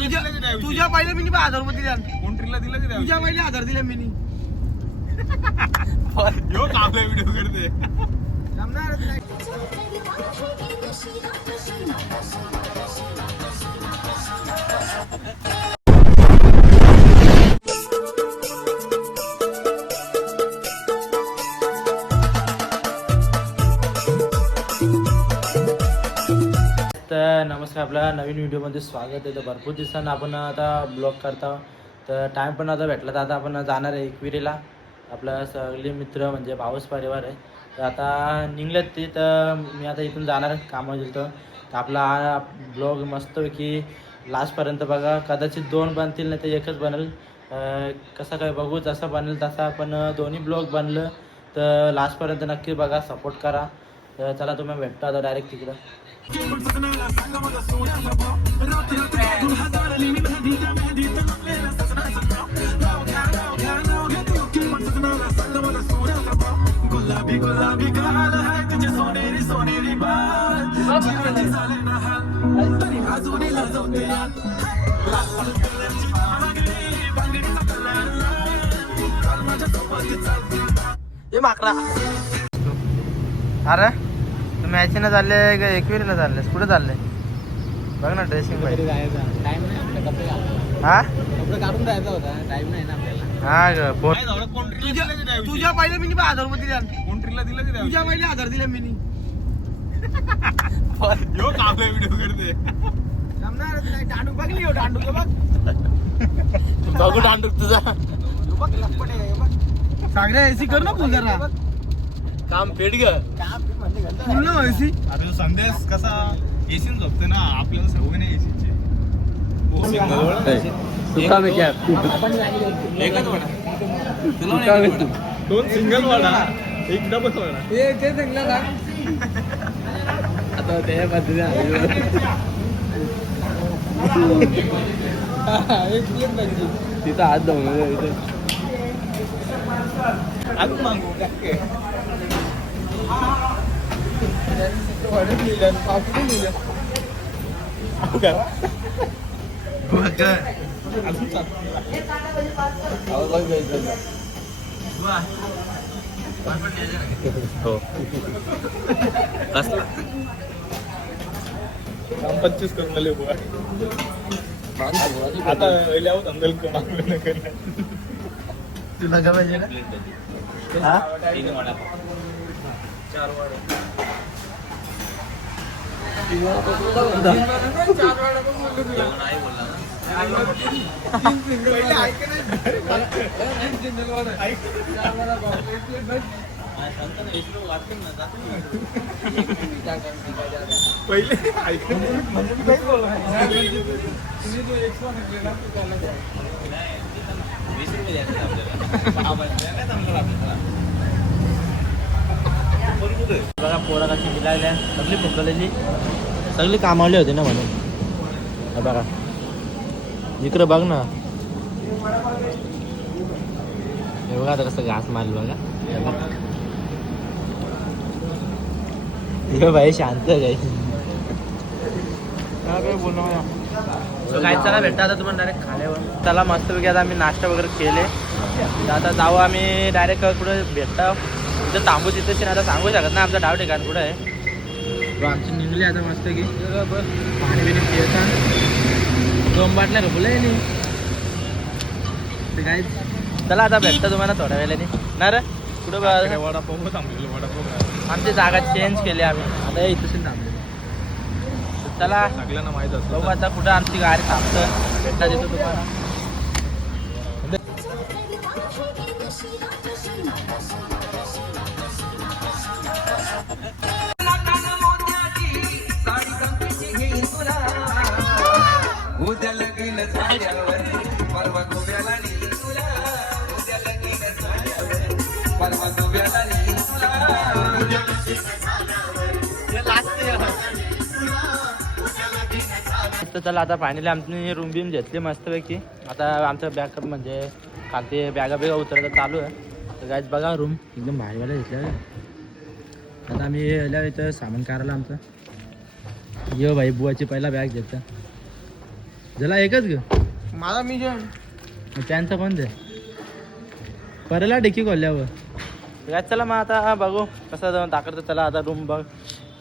तुझ्या पहिले मी 1000 रुपये दिले. कोंट्रीला दिलं की तुझ्या पहिले 1000 दिले मी. यो कापला व्हिडिओ करते. तर नमस्कार, आपल्या नवीन व्हिडिओमध्ये स्वागत आहे. तर भरपूर दिवसांना आपण आता ब्लॉग करतो, तर टाईम पण आता भेटला. तर आता आपण जाणार आहे एकविरीला. आपला सगळे मित्र म्हणजे भाऊस परिवार आहे. तर आता निघलेत ते. तर मी आता इथून जाणार कामावर गेलो. तर आपला हा ब्लॉग मस्तपैकी लास्टपर्यंत बघा. कदाचित 2 बनतील नाही तर एकच बनेल. कसं काय बघू, जसं बनेल तसं. पण दोन्ही ब्लॉग बनलं तर लास्टपर्यंत नक्की बघा, सपोर्ट करा. तर चला तुम्ही भेटतो आता डायरेक्ट तिकडं. हे माकरा. अरे मॅचीनं चालले का एकविरीला चाललेस? कुठे चालले? बघ ना ड्रेसिंग पाहिजे. टाइम नाही आपल्या कपडे घालून. हा कपडे काढून जायचा होता, टाइम नाही ना आपल्याला. हा ग. कोंट्रीला तुझ्या पहिले मी 1000 रुपये दिले. कोंट्रीला दिलं की तुझ्या पहिले 1000 दिले मी. यो कापला व्हिडिओ करते. दांडू बघली हो, दांडू बघ. बघू डांडूक तुझा सागऱ्या एसी कर ना फुल जरा. काम पेट ग. फुल ना एसी. अरे संदेश कसा एसीन झोपते ना, आपल्याला सवय नाही एसीची. एकच वडा. 2 single vada, 1 double vada. ते सांगलं ना आता त्या पद्धतीने तिथं हात जाऊन अजून मागू काय? हो 25 करून आले बुवा. आता वेल्यावर अंगल कोण तुला काय पाहिजे ना? 3 वडा 4 वडा. पहिले बघा पोरा कशी लागल्या, सगळी फुकलेली, सगळी कामावली होती ना म्हणून. हा बघा इकडं बघ ना. हे बघा आता कसं घास मारलं बघा. हे भाई शांत काय काय. चला भेटता आता तुम्हाला डायरेक्ट खाल्यावर. चला मस्तपैकी आता आम्ही नाश्ता वगैरे केले. तर आता जाऊ आम्ही डायरेक्ट कुठं भेटता. तिथं थांबू, तिथं आता सांगू शकत ना आमचं डाव ठिकाण कुठं आहे. आमची निघली आता मस्त की पाणी बिणी पियता. 2 बाटल्या का बोलाय नाही ते काय. चला आता भेटता तुम्हाला थोड्या वेळाने ना रे. कुठं वडापाव थांबलेलो. वडापाव आमची जागा चेंज केली आम्ही, आता इथं थांबले. चला सगळ्यांना माहित असतं. बघू आता कुठं आमची गाडी थांबतं. भेटता देतो तुम्हाला. तर चला आता फायनली आमची रूम बिम घेतली मस्तपैकी. आता आमचं बॅकअप म्हणजे खालती बॅगा बिगा उतरायचं चालू आहे. तर गाईज बघा रूम एकदम भारीवाला घेतल्या. आता आम्ही यायला इथं सामान काढायला आमचं. ये भाई बुवाची पहिला बॅग घेतला. ज्याला एकच ग माझा मी जेवण मग त्यांचा पण दे परला डिकी खोलल्यावर यात चला मग आता बघू कसं जाऊन दाखवतो चला आता रूम बघ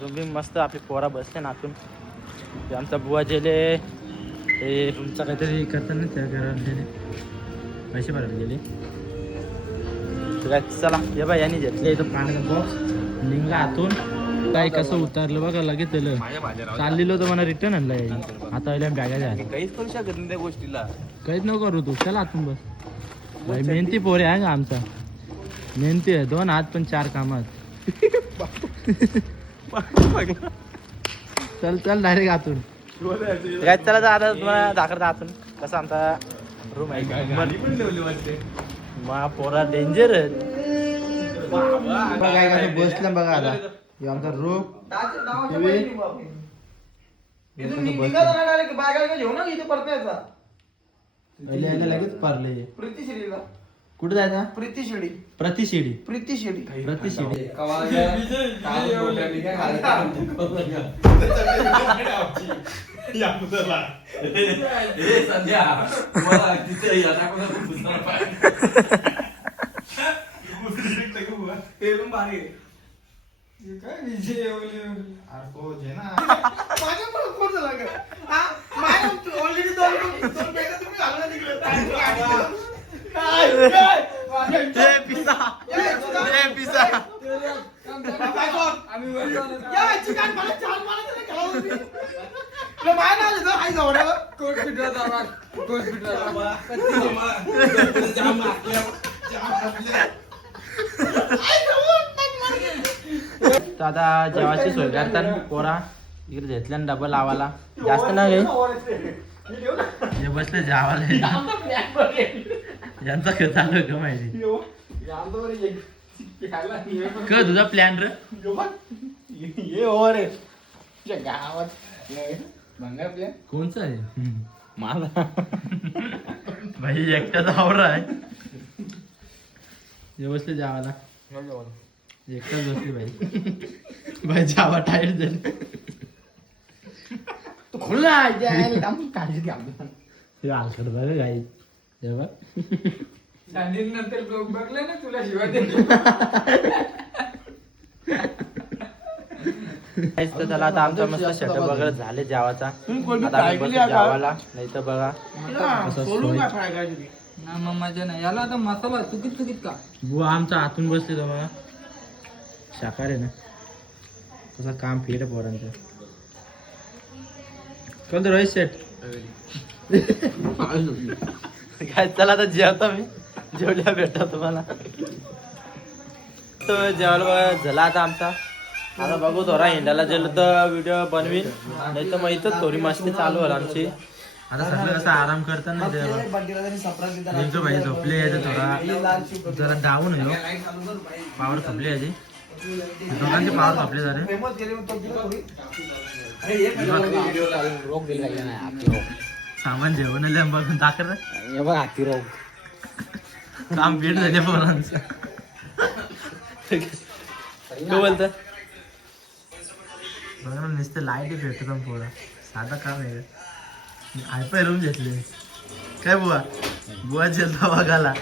रूम बी मस्त आपली पोरा बसते नातून ते आमचा बुवा गेले ते रूमचा काहीतरी करताना त्या घरात गेले पैसे भरायला गेले चला हे बाय यांनी घेतले इथं पाण्याचा बॉक्स निघला आतून काय कसं उतरलं बघा लगेच दिलं चाललेलो तर मला रिटर्न आणलं आता आल्या बॅगा झाल्या काहीच करू शकत नाही त्या गोष्टीला. काहीच नको करू तू चला आतून बस भाई मेहनती पोरे आहे का आमचा मेहनती आहे 2 हात पण 4 कामात चल चल डायरेक्ट आतून काय चला तर आता तुम्हाला दाखवता आतून कसं आमचा रूम आहे मा पोरा डेंजर काय कसं बसलं बघा आता हे आमचा रूम लगेच पारले कुठे जायचा प्रीती प्रतिशिडी शेडी तर आता जेवायची सोय करताना पोरा इकडे घेतल्या डबल लावाला जास्त नाही हे बसले जेवायला यांचा खेळ चालू आहे का माहिती का तुझा प्लॅन रे कोणचा आहे माझा भाई एकट्याचा आवरा आहे बसले जेवायला एकटाच बसली भाई भाई जावा टायर झाले तू खुल्ला काळजी घ्या हलकट बघ गाई तेव्हा नंतर लोक बघले ना तुला शिवाय त्याला आता आमचा मस्त सेटअप वगैरे झाले जेवाचा आता आम्ही बसलो जेवायला नाही तर बघा मग मजा नाही याला आता मसाला चुकीत का बुवा आमचा आतून बसले तर मला शाकाहारी ना कसं काम फिर पोरांचं कोणतं रोहित शेट काय चला आता जेवतो मी जेवल्या भेटतो तुम्हाला तर जेवायला झाला आता आमचा आता बघू थोडा हिंडाला गेलो तर व्हिडिओ बनवीन नाही तर मग इथं थोडी मस्ती चालू होईल आमची आता सगळं कसं आराम करताना निघतो पाहिजे झोपले यायचं थोडा जरा डाऊन आहे पावर झोपले यायची दोघांचे पावर झोपले जरा सामान जेवण आले बघून दाखल काम भेट झाले पोरांचं काय बोलत बघा नुसतं लाईट भेटतो पोरा साधा काम आहे आयपाय रूम घेतले काय बुवा जेलता बघाला